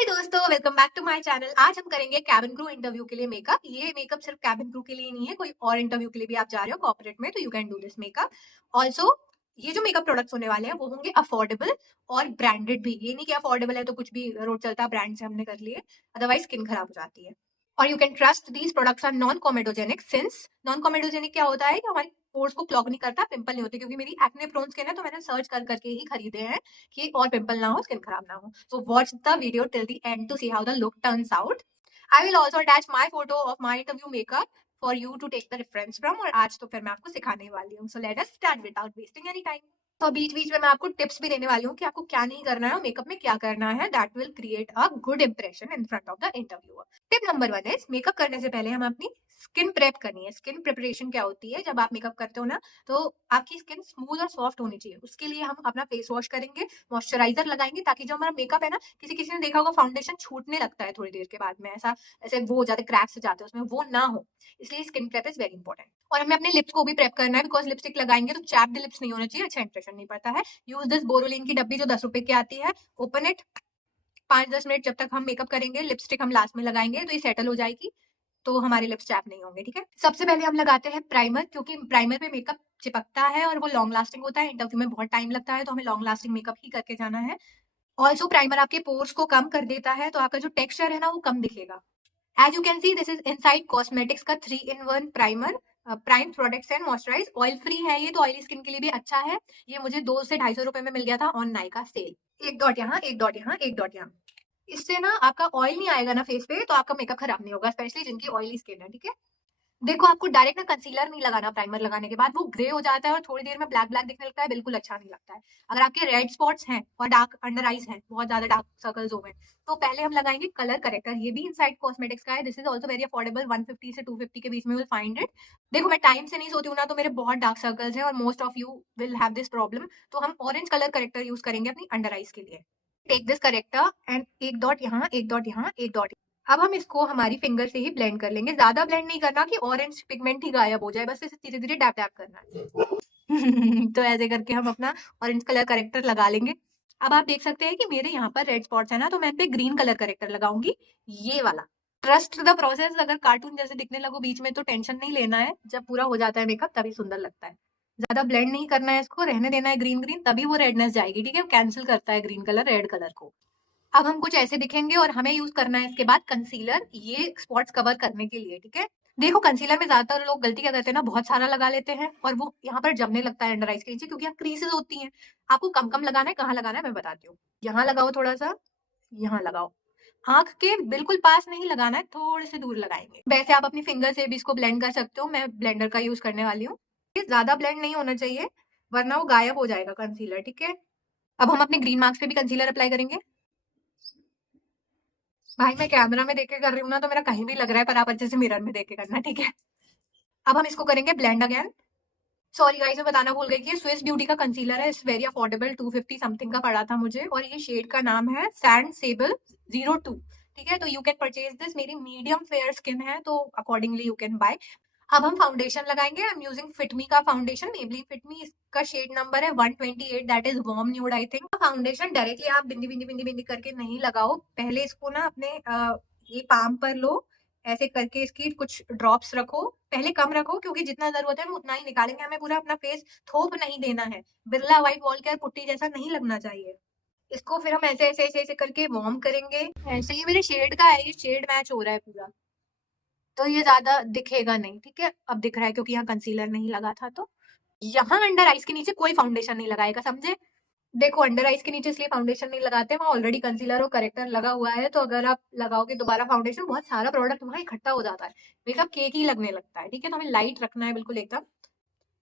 हाय दोस्तों, welcome back to my channel. आज हम करेंगे कैबिन क्रू इंटरव्यू के लिए मेकअप। ये मेकअप सिर्फ कैबिन क्रू के लिए नहीं है, कोई और इंटरव्यू के लिए भी आप जा रहे हो कॉर्पोरेट में तो you can do this makeup also. ये जो मेकअप प्रोडक्ट्स होने वाले हैं वो होंगे अफोर्डेबल और ब्रांडेड भी। ये नहीं कि अफोर्डेबल है तो कुछ भी रोड चलता ब्रांड से हमने कर लिए, अदरवाइज स्किन खराब हो जाती है। और you can trust these products are non comedogenic. Since non comedogenic क्या होता है कि हमारी पोर्स को क्लॉग नहीं करता, पिंपल नहीं होते। क्योंकि मेरी एक्ने प्रोन स्किन है तो मैंने सर्च कर करके ही खरीदे हैं कि और पिंपल ना हो, स्किन खराब ना हो। So watch the video till the end to see how the look turns out. I will also attach my photo of my interview makeup for you to take the reference from. और आज तो फिर मैं आपको सिखाने वाली हूँ। So let us start without wasting any time. तो बीच बीच में मैं आपको टिप्स भी देने वाली हूँ कि आपको क्या नहीं करना है और मेकअप में क्या करना है। That will create a good impression in front of the interviewer. Tip number 1 is makeup करने से पहले हम अपनी स्किन प्रेप करनी है। स्किन प्रिपरेशन क्या होती है? जब आप मेकअप करते हो ना तो आपकी स्किन स्मूथ और सॉफ्ट होनी चाहिए। उसके लिए हम अपना फेस वॉश करेंगे, मॉइस्चराइजर लगाएंगे, ताकि जो हमारा मेकअप है ना, किसी किसी ने देखा होगा फाउंडेशन छूटने लगता है थोड़ी देर के बाद में, ऐसा ऐसे वो हो जाते क्रैक्स हो जाते हैं उसमें, वो ना हो। इसलिए skin prep is very important. और हमें अपने लिप्स को भी प्रेप करना है, बिकॉज लिपस्टिक लगाएंगे तो चैप्ड लिप्स नहीं होना चाहिए, अच्छा इंप्रेशन नहीं पड़ता है। यूज दिस बोरोलिन की डब्बी जो 10 रुपए की आती है। Open it. 5-10 मिनट जब तक हम मेकअप करेंगे, लिपस्टिक हम लास्ट में लगाएंगे तो ये सेटल हो जाएगी, तो हमारे लिप्स चैप नहीं होंगे। ठीक है, सबसे पहले हम लगाते हैं प्राइमर, क्योंकि प्राइमर पे मेकअप चिपकता है और वो लॉन्ग लास्टिंग होता है। इंटरव्यू में बहुत टाइम लगता है तो हमें लॉन्ग लास्टिंग मेकअप ही करके जाना है। ऑल्सो प्राइमर आपके पोर्स को कम कर देता है, तो आपका जो टेक्सचर है ना वो कम दिखेगा। As you can see, this is inside cosmetics का 3-in-1 primer. Prime products and moisturize, oil free है ये, तो ऑयली स्किन के लिए भी अच्छा है। ये मुझे 2 से 250 रुपए में मिल गया था ऑन नायका सेल। एक डॉट यहाँ, एक डॉट यहाँ, एक डॉट यहाँ। इससे ना आपका ऑयल नहीं आएगा ना फेस पे, तो आपका मेकअप खराब नहीं होगा, स्पेशली जिनकी ऑयली स्किन है। ठीक है, देखो आपको डायरेक्ट ना कंसीलर नहीं लगाना प्राइमर लगाने के बाद, वो ग्रे हो जाता है और थोड़ी देर में ब्लैक ब्लैक दिखने लगता है, बिल्कुल अच्छा नहीं लगता है। अगर आपके रेड स्पॉट्स हैं और डार्क अंडर आईज हैं, बहुत ज्यादा डार्क सर्कल्स हो गए, तो पहले हम लगाएंगे कलर करेक्टर। ये भी इनसाइड कॉस्मेटिक्स का है। This is also very affordable, 150 से 250 के बीच में विल फाइंड इट। देखो मैं टाइम से नहीं सोती हूँ ना, तो मेरे बहुत डार्क सर्कल्स हैं और most of you will have this problem. तो हम ऑरेंज कलर करेक्टर यूज करेंगे अपनी अंडर आईज के लिए। टेक दिस करेक्टर एंड एक डॉट यहाँ, एक डॉट यहाँ, एक डॉट। अब हम इसको हमारी फिंगर से ही ब्लेंड कर लेंगे। ज्यादा ब्लेंड नहीं करना कि ऑरेंज पिगमेंट ही गायब हो जाए, बस इसे धीरे धीरे डैप डैप करना है। तो ऐसे करके हम अपना ऑरेंज कलर करेक्टर लगा लेंगे। अब आप देख सकते हैं कि मेरे यहाँ पर रेड स्पॉट्स है ना, तो मैं इन पे ग्रीन कलर करेक्टर लगाऊंगी, ये वाला। Trust the process. अगर कार्टून जैसे दिखने लगो बीच में तो टेंशन नहीं लेना है, जब पूरा हो जाता है मेकअप तभी सुंदर लगता है। ज्यादा ब्लेंड नहीं करना है, इसको रहने देना है ग्रीन ग्रीन, तभी वो रेडनेस जाएगी। ठीक है, कैंसिल करता है ग्रीन कलर रेड कलर को। अब हम कुछ ऐसे दिखेंगे और हमें यूज करना है इसके बाद कंसीलर, ये स्पॉट्स कवर करने के लिए। ठीक है, देखो कंसीलर में ज्यादातर लोग गलती क्या करते हैं ना, बहुत सारा लगा लेते हैं और वो यहाँ पर जमने लगता है अंडर आईज के नीचे, क्योंकि यहाँ क्रीसेस होती हैं। आपको कम कम लगाना है। कहाँ लगाना है मैं बताती हूँ। यहाँ लगाओ थोड़ा सा, यहाँ लगाओ। आंख के बिल्कुल पास नहीं लगाना है, थोड़े से दूर लगाएंगे। वैसे आप अपनी फिंगर से भी इसको ब्लेंड कर सकते हो, मैं ब्लेंडर का यूज करने वाली हूँ। ज्यादा ब्लेंड नहीं होना चाहिए वरना वो गायब हो जाएगा कंसीलर। ठीक है, अब हम अपने ग्रीन मार्क्स पे भी कंसीलर अप्लाई करेंगे। भाई मैं कैमरा में देख के कर रही हूँ ना, तो मेरा कहीं भी लग रहा है, पर आप अच्छे से मिरर में देख के करना। ठीक है, अब हम इसको करेंगे ब्लेंड अगेन। सॉरी गाइस, मैं बताना भूल गई कि स्विस ब्यूटी का कंसीलर है। इट्स वेरी अफोर्डेबल, 250 समथिंग का पड़ा था मुझे, और ये शेड का नाम है सैंड सेबल 02। ठीक है, तो यू कैन परचेज दिस। मेरी मीडियम फेयर स्किन है तो अकॉर्डिंगली यू कैन बाय। अब हम फाउंडेशन लगाएंगे। आई एम यूजिंग फिटमी का फाउंडेशन, मेबलिन फिटमी। इसका शेड नंबर है 128, that is warm nude I think. Foundation directly आप बिंदी बिंदी बिंदी बिंदी करके नहीं लगाओ, पहले इसको ना अपने ये पाम पर लो, ऐसे करके इसकी कुछ ड्रॉप्स रखो। पहले कम रखो क्योंकि जितना जरूरत है हम उतना ही निकालेंगे, हमें पूरा अपना फेस थोप नहीं देना है। Birla white wall care putty जैसा नहीं लगना चाहिए। इसको फिर हम ऐसे ऐसे ऐसे ऐसे करके वार्म करेंगे। ऐसे ही मेरे शेड का है, ये शेड मैच हो रहा है पूरा, तो ये ज्यादा दिखेगा नहीं। ठीक है, अब दिख रहा है क्योंकि यहाँ कंसीलर नहीं लगा था। तो यहाँ अंडर आईज के नीचे कोई फाउंडेशन नहीं लगाएगा, समझे? देखो अंडर आईज के नीचे इसलिए फाउंडेशन नहीं लगाते, वहाँ ऑलरेडी कंसीलर और करेक्टर लगा हुआ है, तो अगर आप लगाओगे दोबारा फाउंडेशन, बहुत सारा प्रोडक्ट वहाँ इकट्ठा हो जाता है, मेकअप केक ही लगने लगता है। ठीक है, तो हमें लाइट रखना है बिल्कुल एकदम।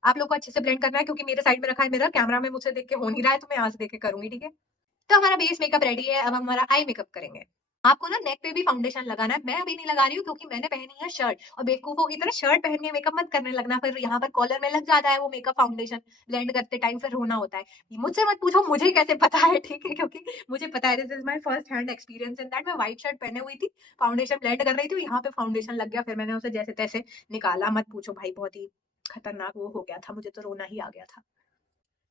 आप लोग को अच्छे से ब्लेंड करना है, क्योंकि मेरे साइड में रखा है मिरर, कैमरा में मुझसे देख के हो नहीं रहा है, तो मैं यहाँ से देख के करूंगी। ठीक है, तो हमारा बेस मेकअप रेडी है। अब हमारा आई मेकअप करेंगे। आपको ना नेक पे भी फाउंडेशन लगाना है। मैं अभी नहीं लगा रही हूँ क्योंकि मैंने पहनी है शर्ट, और बेवकूफों की तरह शर्ट पहन के मेकअप मत करने लगना, फिर यहाँ पर कॉलर में लग जाता है वो मेकअप फाउंडेशन, ब्लेंड करते टाइम फिर रोना होता है। मुझसे मत पूछो मुझे कैसे पता है, ठीक है, क्योंकि मुझे पता है, this is my first hand experience in that. मैं व्हाइट शर्ट पहने हुई थी, फाउंडेशन ब्लेंड कर रही थी, यहाँ पे फाउंडेशन लग गया, फिर मैंने उसे जैसे तैसे निकाला। मत पूछो भाई, बहुत ही खतरनाक वो हो गया था, मुझे तो रोना ही आ गया था।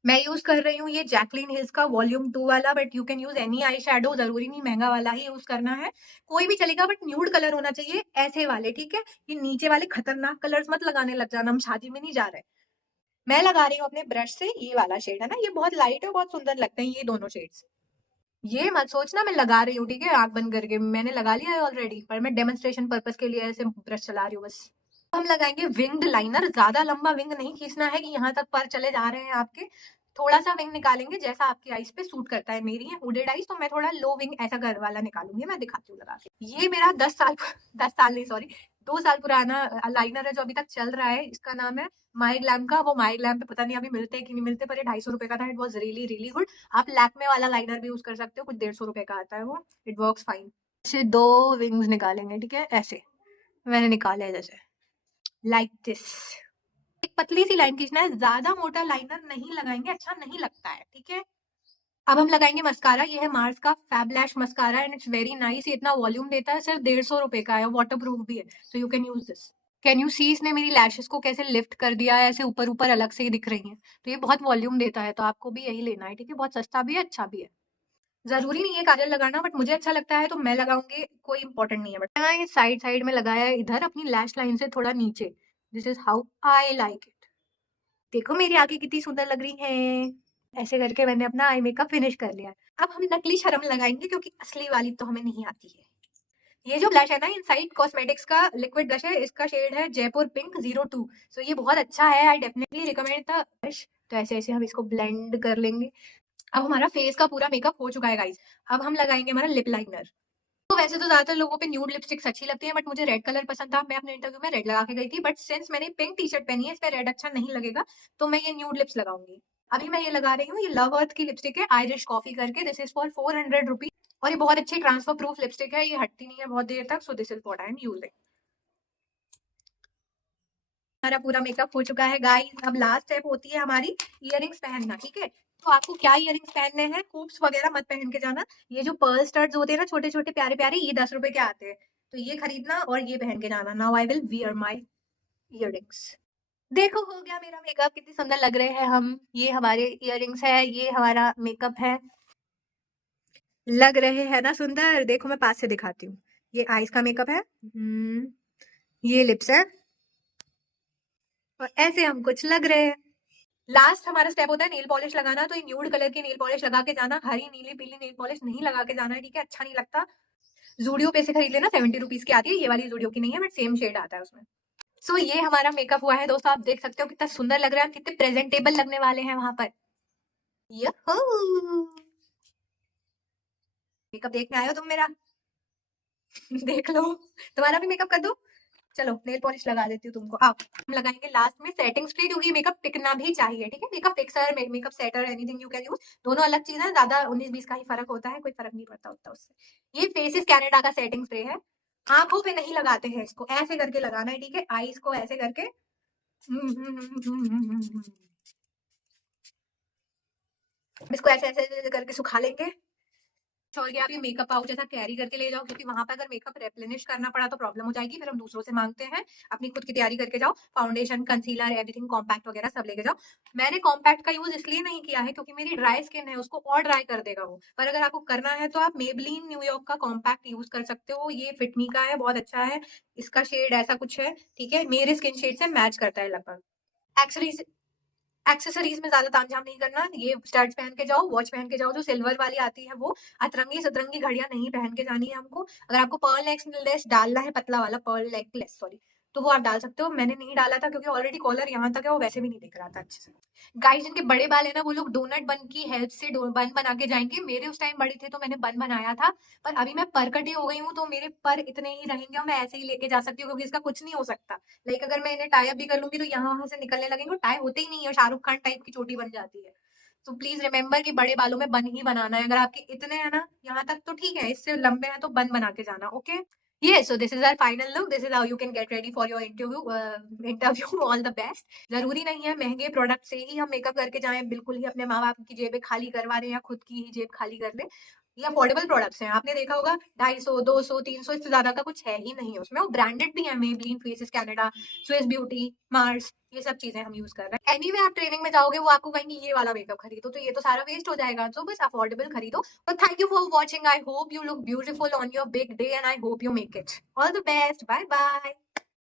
मैं यूज कर रही हूँ ये जैकलिन हिल्स का वॉल्यूम 2 वाला, but you can use any eye shadow, जरूरी नहीं महंगा वाला ही यूज करना है, कोई भी चलेगा, बट न्यूड कलर होना चाहिए ऐसे वाले, ठीक है। ये नीचे वाले खतरनाक कलर्स मत लगाने लग जाना, हम शादी में नहीं जा रहे। मैं लगा रही हूँ अपने ब्रश से ये वाला शेड है ना, ये बहुत लाइट है, बहुत सुंदर लगते हैं ये दोनों शेड्स। ये मत सोचना मैं लगा रही हूँ, ठीक है, आंख बंद करके, मैंने लगा लिया है ऑलरेडी, पर मैं डेमोन्स्ट्रेशन पर्पस के लिए ऐसे ब्रश चला रही हूँ बस। हम लगाएंगे विंग्ड लाइनर, ज्यादा लंबा विंग नहीं खींचना है कि यहाँ तक पर चले जा रहे हैं आपके, थोड़ा सा विंग निकालेंगे जैसा आपकी आईज पे सूट करता है। मेरी है हुडेड आईज, तो मैं थोड़ा लो विंग ऐसा घर वाला निकालूंगी, मैं दिखाती हूँ लगा के। ये मेरा 10 साल 10 साल नहीं सॉरी 2 साल पुराना लाइनर है जो अभी तक चल रहा है, इसका नाम है माई ग्लैम का। वो माई ग्लैम पे पता नहीं अभी मिलते हैं कि नहीं मिलते, पर ये 250 रुपए का था, it was really really good. आप लैक्मे वाला लाइनर भी यूज कर सकते हो, कुछ 150 रुपए का आता है वो, इट वर्क्स फाइन। ऐसे 2 विंग्स निकालेंगे, ठीक है, ऐसे मैंने निकाले हैं जैसे लाइक दिस। एक पतली सी लाइन खींचना है, ज्यादा मोटा लाइनर नहीं लगाएंगे, अच्छा नहीं लगता है, ठीक है। अब हम लगाएंगे मस्कारा, ये है मार्स का fab lash mascara and it's very nice, ये इतना वॉल्यूम देता है, सिर्फ 150 रुपए का है, वाटर प्रूफ भी है, so you can use this. Can you see इसने मेरी लैशेस को कैसे लिफ्ट कर दिया है, ऐसे ऊपर ऊपर अलग से ही दिख रही हैं, तो ये बहुत वॉल्यूम देता है, तो आपको भी यही लेना है, ठीक है, बहुत सस्ता भी है, अच्छा भी है। जरूरी नहीं है काजल लगाना, बट मुझे अच्छा लगता है तो मैं लगाऊंगी, कोई इंपॉर्टेंट नहीं है। बट मैंने ये साइड साइड में लगाया है, इधर अपनी लैश लाइन से थोड़ा नीचे, this is how I like it. देखो मेरी आंखें कितनी सुंदर लग रही हैं, ऐसे करके मैंने अपना आई मेकअप फिनिश कर लिया। अब हम नकली शर्म लगाएंगे क्योंकि असली वाली तो हमें नहीं आती है। ये जो ब्लश है ना, इनसाइड कॉस्मेटिक्स का लिक्विड ब्लश है, इसका शेड है जयपुर पिंक 02। सो ये बहुत अच्छा है, I definitely recommend the blush. तो ऐसे ऐसे हम इसको ब्लेंड कर लेंगे। अब हमारा फेस का पूरा मेकअप हो चुका है गाइस, अब हम लगाएंगे हमारा लिप लाइनर। तो वैसे तो ज्यादातर लोगों पे न्यूड लिपस्टिक्स अच्छी लगती है, बट मुझे रेड कलर पसंद था, मैं अपने इंटरव्यू में रेड लगा के गई थी, बट सिंस मैंने पिंक टी शर्ट पहनी है, इस पे रेड अच्छा नहीं लगेगा, तो मैं ये न्यूड लिप्स लगाऊंगी। अभी मैं ये लगा रही हूँ, ये लव अर्थ की लिपस्टिक है आयरिश कॉफी करके, दिस इज फॉर 400 रुपीज, और ये बहुत अच्छी ट्रांसफर प्रूफ लिपस्टिक है, ये हटती नहीं है बहुत देर तक, so this is what I am using. हमारा पूरा मेकअप हो चुका है गाइस, अब लास्ट स्टेप होती है हमारी इयररिंग्स पहनना, ठीक है। तो आपको क्या इयररिंग्स पहनने हैं, हुप्स वगैरह मत पहन के जाना, ये जो पर्ल स्टड्स होते हैं ना छोटे छोटे प्यारे प्यारे, ये 10 रुपए के आते हैं, तो ये खरीदना और ये पहन के जाना। Now I will wear my earrings. देखो हो गया मेरा मेकअप, कितनी सुंदर लग रहे हैं हम, ये हमारे इयररिंग्स है, ये हमारा मेकअप है, लग रहे हैं ना सुंदर। देखो मैं पास से दिखाती हूँ, ये आईज का मेकअप है, ये लिप्स है, और ऐसे हम कुछ लग रहे हैं। लास्ट हमारा स्टेप होता है नेल पॉलिश लगाना, तो ये न्यूड कलर की नेल पॉलिश लगा के जाना, हरी नीली पीली नेल पॉलिश नहीं लगा के जाना है, ठीक है, अच्छा नहीं लगता। जूडियो पे से खरीद लेना, 70 रुपीज की आती है, ये वाली जूडियो की नहीं है, बट सेम शेड आता है उसमें। सो ये हमारा मेकअप हुआ है दोस्तों, आप देख सकते हो कितना सुंदर लग रहा है, हम कितने प्रेजेंटेबल लगने वाले हैं वहां पर। यहो मेकअप देखने आए हो तुम मेरा देख लो, तुम्हारा भी मेकअप कर दो। चलो नेल पॉलिश लगा देती हूँ तुमको, आओ। हम लगाएंगे लास्ट में सेटिंग स्प्रे, क्योंकि मेकअप टिकना भी चाहिए, ठीक है, makeup fixer makeup setter anything you can use, दोनों अलग चीज है, ज्यादा 19-20 का ही फर्क होता है, कोई फर्क नहीं पड़ता होता उससे। ये फेसिस कैनेडा का सेटिंग स्प्रे है, आंखों पे नहीं लगाते हैं इसको, ऐसे करके लगाना है, ठीक है, आईज को ऐसे करके इसको ऐसे ऐसे करके सुखा लेंगे। और ये आप ये मेकअप पाउच ऐसा कैरी करके ले जाओ, क्योंकि वहां पर अगर मेकअप रेप्लेनिश करना पड़ा तो प्रॉब्लम हो जाएगी, फिर हम दूसरों से मांगते हैं। अपनी खुद की तैयारी करके जाओ, फाउंडेशन कंसीलर एवरीथिंग कॉम्पैक्ट वगैरह सब लेके जाओ। मैंने कॉम्पैक्ट का यूज इसलिए नहीं किया है क्योंकि मेरी ड्राई स्किन है, उसको और ड्राई कर देगा वो, पर अगर आपको करना है तो आप मेबलिन न्यूयॉर्क का कॉम्पैक्ट यूज कर सकते हो, ये फिटमी का है, बहुत अच्छा है, इसका शेड ऐसा कुछ है, ठीक है, मेरे स्किन शेड से मैच करता है लगभग। एक्चुअली एक्सेसरीज में ज्यादा तामझाम नहीं करना, ये स्टड्स पहन के जाओ, वॉच पहन के जाओ, जो सिल्वर वाली आती है वो, अतरंगी सतरंगी घड़ियां नहीं पहन के जानी है हमको। अगर आपको पर्ल नेकलेस डालना है, पतला वाला पर्ल नेकलेस सॉरी, तो वो आप डाल सकते हो, मैंने नहीं डाला था क्योंकि ऑलरेडी कॉलर यहाँ तक है, वो वैसे भी नहीं दिख रहा था अच्छे से। गाइस जिनके बड़े बाल है ना, वो लोग डोनट बन की हेल्प से बन बना के जाएंगे, मेरे उस टाइम बड़े थे तो मैंने बन बनाया था, पर अभी मैं परकटी हो गई हूँ, तो मेरे पर इतने ही रहेंगे और मैं ऐसे ही लेके जा सकती हूँ, क्योंकि इसका कुछ नहीं हो सकता। लाइक अगर मैं इन्हें टाई अप भी कर लूंगी तो यहाँ वहां से निकलने लगेंगे, टाई होते ही नहीं है, शाहरुख खान टाइप की चोटी बन जाती है। तो प्लीज रिमेम्बर कि बड़े बालों में बन ही बनाना है, अगर आपके इतने हैं ना यहाँ तक तो ठीक है, इससे लंबे हैं तो बन बना के जाना, okay. Yes, so this is our final look. This is how you can get ready for your interview. All the best. जरूरी नहीं है महंगे प्रोडक्ट से ही हम मेकअप करके जाएं, बिल्कुल ही अपने माँ बाप की जेबें खाली करवा रहे हैं या खुद की ही जेब खाली कर लें। ये अफोर्डेबल प्रोडक्ट्स हैं। आपने देखा होगा 250, 200, 300 इससे ज़्यादा का कुछ है ही नहीं उसमें, और ब्रांडेड भी है, Maybelline, faces Canada, Swiss beauty, Mars, ये सब चीज़ें हम यूज़ कर रहे हैं। एनीवे आप ट्रेनिंग में जाओगे, वो आपको कहेंगे ये वाला मेकअप खरीदो, तो ये तो सारा वेस्ट हो जाएगा, तो बस अफोर्डेबल खरीदो। But thank you for watching. I hope you look beautiful on your big day and I hope you make it. All the best. Bye bye.